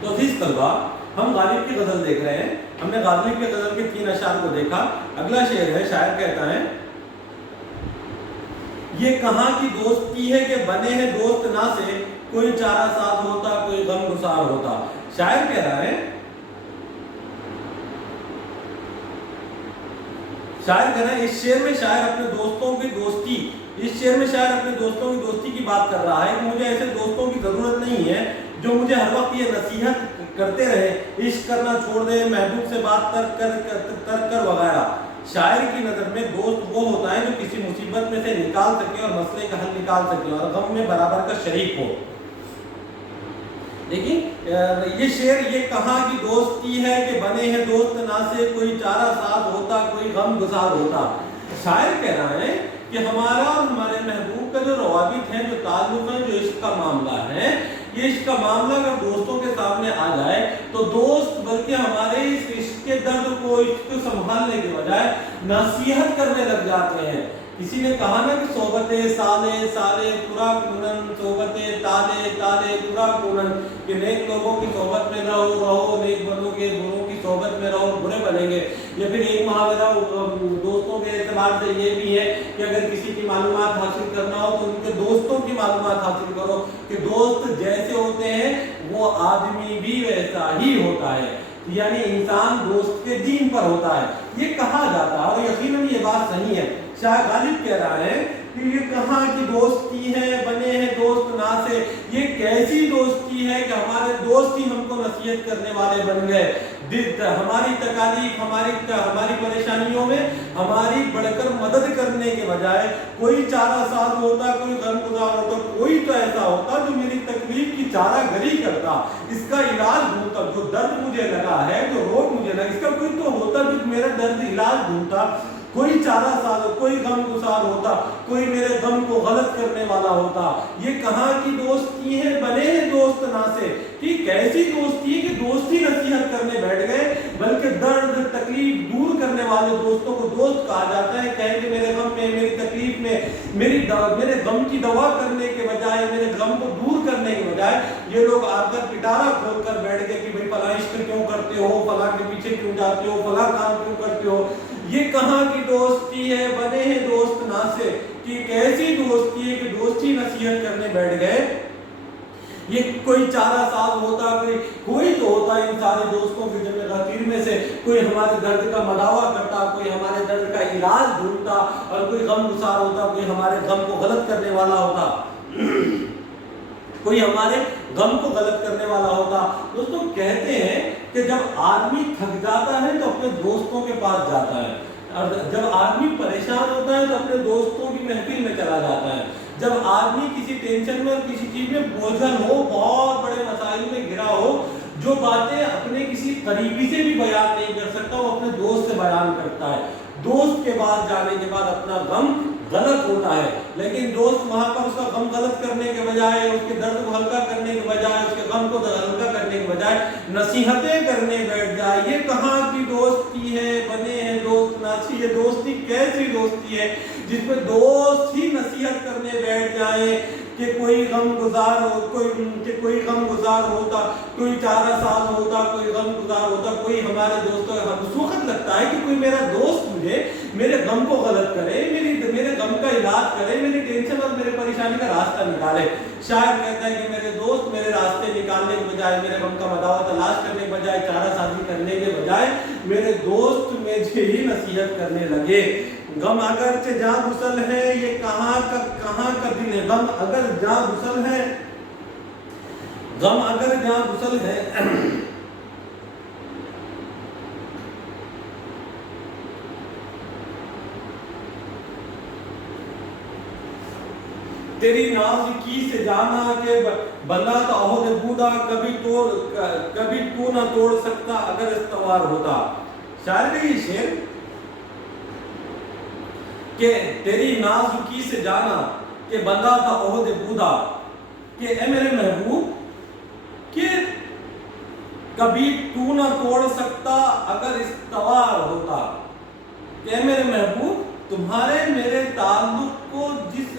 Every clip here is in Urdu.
تو اس طلبہ ہم غالب کی غزل دیکھ رہے ہیں. ہم نے غالب کی غزل کے 3 اشعار کو دیکھا. اگلا شعر ہے, شاعر کہتا ہے یہ کہاں کی دوستی ہے کہ بنے ہیں دوست نہ سے, کوئی چارہ ساتھ ہوتا کوئی غم گسار ہوتا. شاعر کہہ رہا ہے, شاعر کہہ رہا ہے, اس شعر میں شاعر اپنے دوستوں کی دوستی, اس شعر میں شاعر اپنے دوستوں کی دوستی کی بات کر رہا ہے کہ مجھے ایسے دوستوں کی ضرورت نہیں ہے جو مجھے ہر وقت یہ نصیحت کرتے رہے عشق کرنا چھوڑ دے, محبوب سے بات ترک کر وغیرہ. شاعر کی نظر میں دوست وہ ہوتا ہے جو کسی مصیبت میں سے نکال سکے اور مسئلے کا حل نکال سکے اور غم میں برابر کا شریک ہو. دیکھیں یہ شعر, یہ کہاں کی دوستی ہے کہ بنے ہیں دوست نہ سے, کوئی چارہ ساتھ ہوتا کوئی غم گسار ہوتا. شاعر کہہ رہا ہے کہ ہمارا اور ہمارے محبوب کا جو روابط ہیں, جو تعلق ہیں, جو عشق کا معاملہ ہے, یہ عشق کا معاملہ اگر دوستوں کے سامنے آ جائے تو دوست بلکہ ہمارے اس عشق کے درد کو, عشق کو سنبھالنے کے بجائے نصیحت کرنے لگ جاتے ہیں. کسی نے کہا نا کہ صحبت سالے سالے ترا کنن, صحبت تالے تالے ترا کنن, کہ نیک لوگوں کی صحبت میں رہو رہو, نیک بنو گے, بروں کی صحبت میں رہو برے بنیں گے. یا پھر ایک محاورہ دوستوں کے اعتبار سے یہ بھی ہے کہ اگر کسی کی معلومات حاصل کرنا ہو تو ان کے دوستوں کی معلومات حاصل کرو, کہ دوست جیسے ہوتے ہیں وہ آدمی بھی ویسا ہی ہوتا ہے, یعنی انسان دوست کے دین پر ہوتا ہے. یہ کہا جاتا ہے اور یقیناً یہ بات صحیح ہے. شاہ غالب کہہ رہا ہے کہ یہ کہاں کی دوستی ہے, بنے ہیں دوست نہ سے, یہ کیسی دوستی ہے کہ ہمارے دوست ہی ہم کو نصیحت کرنے والے بن گئے, ہماری تکالیف, ہماری پریشانیوں میں ہماری بڑھ کر مدد کرنے کے بجائے کوئی چارہ ساز ہوتا, کوئی غم گزار ہوتا, کوئی تو ایسا ہوتا جو میری تکلیف کی چارہ گری کرتا, اس کا علاج ڈھونڈتا, جو درد مجھے لگا ہے, جو روگ مجھے لگا, اس کا کوئی تو ہوتا جو میرا درد علاج ڈھونڈتا, کوئی چارہ ساز, کوئی غم گسار ہوتا, کوئی میرے غم کو غلط کرنے والا ہوتا. یہ کہاں کی دوستی ہے, بنے ہیں دوست نہ سے, کہ کیسی دوستی ہے کہ دوستی نصیحت کرنے بیٹھ گئے, بلکہ درد تکلیف دور کرنے والے دوستوں کو دوست کہا جاتا ہے. کہیں کہ میرے غم میں, میری تکلیف میں, میرے غم کی دوا کرنے کے بجائے, میرے غم کو دور کرنے کے بجائے یہ لوگ آ کر پٹارا کھول کر بیٹھ گئے کہ بھائی فلاں عشق کیوں کرتے ہو, فلاں کے پیچھے کیوں جاتے ہو, فلاں کام کیوں کرتے ہو. یہ کہاں کی دوستی ہے, بنے ہیں دوست نہ سے, کہ کیسی دوستی ہے کہ دوستی نصیحت کرنے بیٹھ گئے. یہ کوئی چارہ ساز ہوتا, کوئی تو ہوتا ان سارے دوستوں کے جمع غفیر میں سے, کوئی ہمارے درد کا مداوا کرتا, کوئی ہمارے درد کا علاج ڈھونڈتا, اور کوئی غم گسار ہوتا, کوئی ہمارے غم کو غلط کرنے والا ہوتا, کوئی ہمارے غم کو غلط کرنے والا ہوتا. دوستوں کہتے ہیں کہ جب آدمی تھک جاتا ہے تو اپنے دوستوں کے پاس جاتا ہے, اور جب آدمی پریشان ہوتا ہے تو اپنے دوستوں کی محفل میں چلا جاتا ہے. جب آدمی کسی ٹینشن میں اور کسی چیز میں بوجھل ہو, بہت بڑے مسائل میں گھرا ہو, جو باتیں اپنے کسی قریبی سے بھی بیان نہیں کر سکتا وہ اپنے دوست سے بیان کرتا ہے. دوست کے پاس جانے کے بعد اپنا غم غلط ہوتا ہے, لیکن دوست وہاں پر اس کا غم غلط کرنے کے بجائے, اس کے درد کو ہلکا کرنے کے بجائے, اس کے غم کو ہلکا کرنے کے بجائے نصیحتیں کرنے بیٹھ جائے. یہ کہاں کی دوستی ہے, بنے ہیں دوست نہ سے. یہ دوستی کیسی دوستی ہے جس میں دوست ہی نصیحت کرنے بیٹھ جائیں کہ کوئی غم گزار ہو, کوئی غم گزار ہوتا, کوئی چارہ ساز ہوتا, کوئی غم گزار ہوتا, کوئی ہمارے دوستوں کا اس وقت لگتا ہے کہ کوئی میرا دوست مجھے میرے غم کو غلط کرے, میرے غم کا علاج کرے, میری ٹینشن اور میرے پریشانی کا راستہ نکالے. شاعر کہتا ہے کہ میرے دوست میرے راستے نکالنے کے بجائے, میرے غم کا مداوا تلاش کرنے کے بجائے, چارہ سازی کرنے کے بجائے میرے دوست مجھے ہی نصیحت کرنے لگے. غم اگرچہ جاں غسل ہے, یہ کہاں کا دن ہے. غم اگر جاں غسل ہے, غم اگر جاں غسل ہے, تیری نازکی سے جانا کہ بندہ تو عہد بودا, کبھی تو نہ توڑ سکتا اگر استوار ہوتا. شاعر کا یہ شعر کہ تیری نازکی سے جانا کہ بندہ تھا عہد بودا, کہ اے میرے محبوب کہ کبھی تو نہ توڑ سکتا اگر استوار ہوتا. کہ اے میرے محبوب تمہارے میرے تعلق کو جس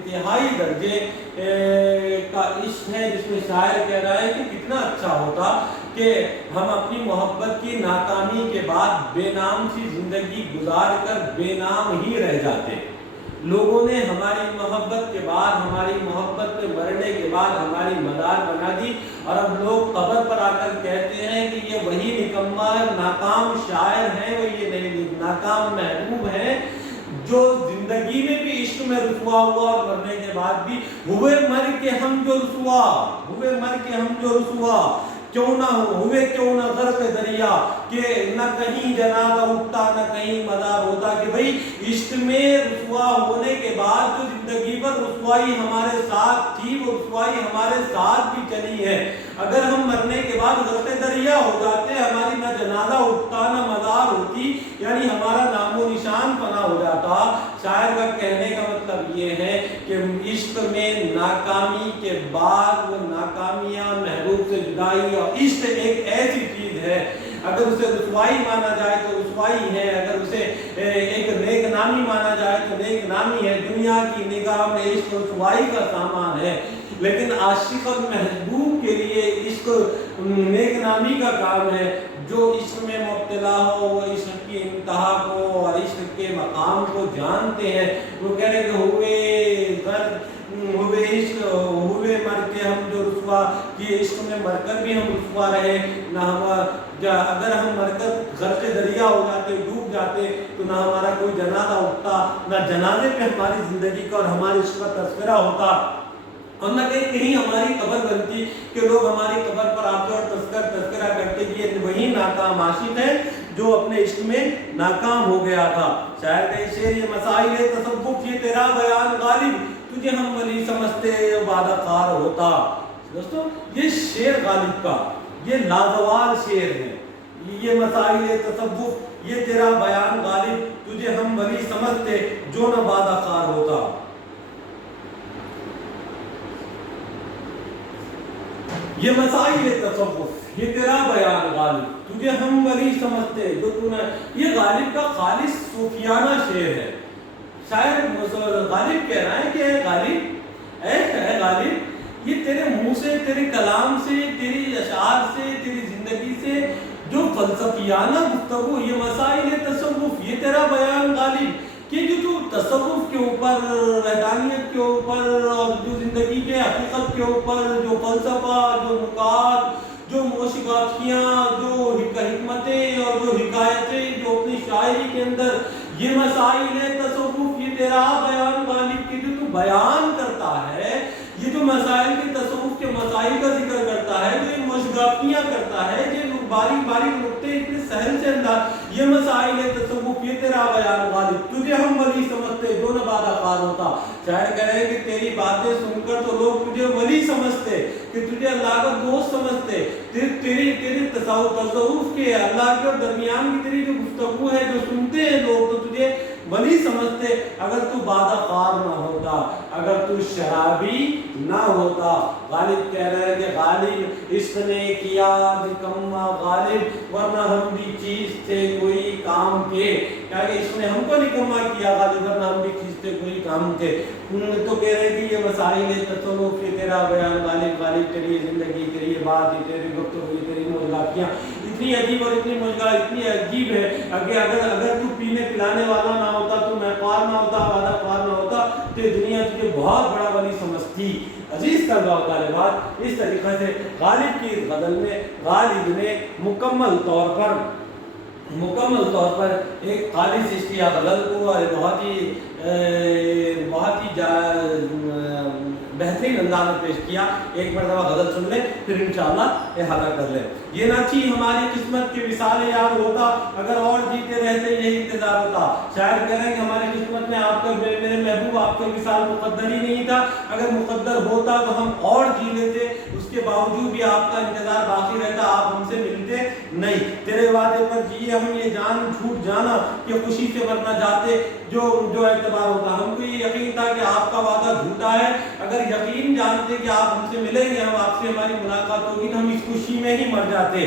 انتہائی درجے کا عشق ہے، جس میں شاعر کہہ رہا ہے کہ کتنا اچھا ہوتا کہ ہم اپنی محبت کی ناکامی کے بعد بے نام سی زندگی گزار کر بے نام ہی رہ جاتے۔ لوگوں نے ہماری محبت کے بعد، ہماری محبت کے مرنے کے بعد ہماری مدار بنا دی، اور اب لوگ قبر پر آ کر کہتے ہیں کہ یہ وہی نکما ناکام شاعر ہیں، وہ یہ ناکام محبوب ہیں جو زندگی میں بھی عشق میں رسوا ہوا اور مرنے کے بعد بھی ہوئے مر کے ہم جو رسوا، ہوئے مر کے ہم جو رسوا، کیوں نہ ہوئے کیوں نہ غرق دریا، کہ نہ کہیں جنازہ اٹھتا نہ کہیں مزار ہوتا، کہ بھئی عشق میں رسوا ہونے کے بعد جو زندگی پر رسوائی ہمارے ساتھ تھی وہ رسوائی ہمارے ساتھ بھی چلی ہے۔ اگر ہم مرنے کے بعد غرق دریا ہو جاتے، ہماری نہ جنازہ اٹھتا نہ مزار ہوتی، یعنی ہمارا نام و نشان فنا ہو جاتا۔ شاعر کا کہنے کا مطلب یہ ہے کہ عشق میں ناکامی کے بعد وہ ناکامیاں، محبوب سے جدائی، اور عشق ایک ایسی چیز ہے اگر اسے رسوائی مانا جائے تو رسوائی ہے، اگر اسے ایک نیک نامی مانا جائے تو نیک نامی ہے۔ دنیا کی نگاہ میں عشق رسوائی کا سامان ہے، لیکن عاشق اور محبوب کے لیے عشق نیک نامی کا کام ہے۔ جو عشق میں مبتلا ہو وہ عشق کی انتہا کو اور عشق کے مقام کو جانتے ہیں۔ وہ کہہ رہے کہ ہوئے عشق ہوئے مر کے ہم جو رسوا، کہ عشق میں مر کر بھی ہم رسوا رہے، نہ اگر ہم مر کر غرق دریا ہو جاتے، ڈوب جاتے، تو نہ ہمارا کوئی جنازہ اٹھتا، نہ جنازے پہ ہماری زندگی کا اور ہمارے عشق کا تذکرہ ہوتا، اور نہ کہیں ہماری قبر بنتی کہ لوگ ہماری قبر پر آتے اور تذکرہ کرتے کہ یہ وہی ناکام عاشق ہے جو اپنے عشق میں ناکام ہو گیا تھا۔ شاعر کا یہ شعر، یہ مسائل تصوف، یہ تیرا بیان غالب، تجھے ہم ولی سمجھتے وعدہ خار ہوتا۔ دوستو یہ شعر غالب کا یہ لازوال شعر ہے، یہ مسائل تصوف، یہ تیرا بیان غالب، تجھے ہم ولی سمجھتے جو نہ وعدہ خار ہوتا۔ یہ مسائل تصوف، یہ تیرا بیان غالب، تجھے ہم ولی سمجھتے جو تو نہ، یہ غالب کا خالص صوفیانہ شعر ہے۔ شاعر غالب کہہ رہا ہے کہ اے غالب، اے غالب، یہ تیرے منہ سے، تیرے کلام سے، تیری اشعار سے، تیری زندگی سے جو فلسفیانہ گفتگو، یہ مسائل تصوف، یہ تیرا بیان غالب، کہ جو تصوف کے اوپر، وحدانیت کے اوپر، اور جو زندگی کے حقیقت کے اوپر جو فلسفہ، جو نکات، جو موسیقیاں، جو حکمتیں اور جو حکایتیں جو اپنی شاعری کے اندر، یہ مسائل تصوف، یہ تیرا بیان غالب، کہ جو تو بیان کرتا ہے، یہ جو مسائل کے تصوف کے مسائل کا ذکر کرتا ہے، جو موسیقیاں کرتا ہے، جو باریک باریک نقطے اتنے سہل سے انداز، یہ مسائل تصوف، یہ تیرا بیان غالب، تجھے ہم ولی سمجھتے جو نہ وعدہ خار ہوتا۔ شاعر کہہ رہے ہیں کہ تیری باتیں سن کر تو لوگ تجھے ولی سمجھتے، کہ تجھے اللہ کا دوست سمجھتے، تیری تصوف کے اللہ کے درمیان کی تیری جو گفتگو ہے جو سنتے ہیں لوگ، تو تجھے ولی سمجھتے اگر تو وعدہ خار نہ ہوتا، اگر تو شرابی نہ ہوتا۔ غالب کہہ رہے ہیں کہ غالب عشق نے کیا نکما غالب، ورنہ ہم بھی چیز تھے کوئی کام کے، کہ عشق نے ہم کو نکما کیا غالب، ورنہ ہم بھی چیز تھے کوئی کام کے۔ تو کہہ رہے ہیں کہ یہ مسائل تصوف، یہ تیرا بیان غالب، غالب تیری زندگی، تیری بات، تیری گفتگو، تیری موضوعاتیاں اتنی عجیب اور اتنی مشغلہ، اتنی عجیب ہے کہ اگر تو پینے پلانے والا نہ ہوتا، تو محقار نہ ہوتا، وعدہ خار نہ ہوتا، تو دنیا تجھے بہت بڑا ولی سمجھتی۔ عزیز طلباء و طالبات، اس طریقے سے غالب کی غزل میں غالب نے مکمل طور پر ایک خالص عشقیہ غزل کو بہت ہی بہترین انداز میں پیش کیا۔ ایک مرتبہ غزل سن لیں، پھر انشاءاللہ احاطہ کر لیں۔ یہ نہ تھی ہماری قسمت کی مثال یار ہوتا، اگر اور جیتے رہتے یہی انتظار ہوتا۔ شاعر کہہ رہے ہیں کہ ہماری قسمت میں آپ کا، میرے محبوب، آپ کا مثال مقدر ہی نہیں تھا، اگر مقدر ہوتا تو ہم اور جی لیتے، اس کے باوجود بھی آپ کا انتظار باقی رہتا، آپ ہم سے ملتے نہیں۔ تیرے وعدے پر جیے ہم یہ جان جھوٹ جانا کہ خوشی سے ورنہ جاتے جو اعتبار ہوتا۔ ہم کو یہ یقین تھا کہ آپ کا وعدہ جھوٹا ہے، اگر یقین جانتے کہ آپ ہم سے ملیں گے، ہم آپ سے ہماری ملاقات ہوگی، تو ہم اس خوشی میں ہی مر جاتے۔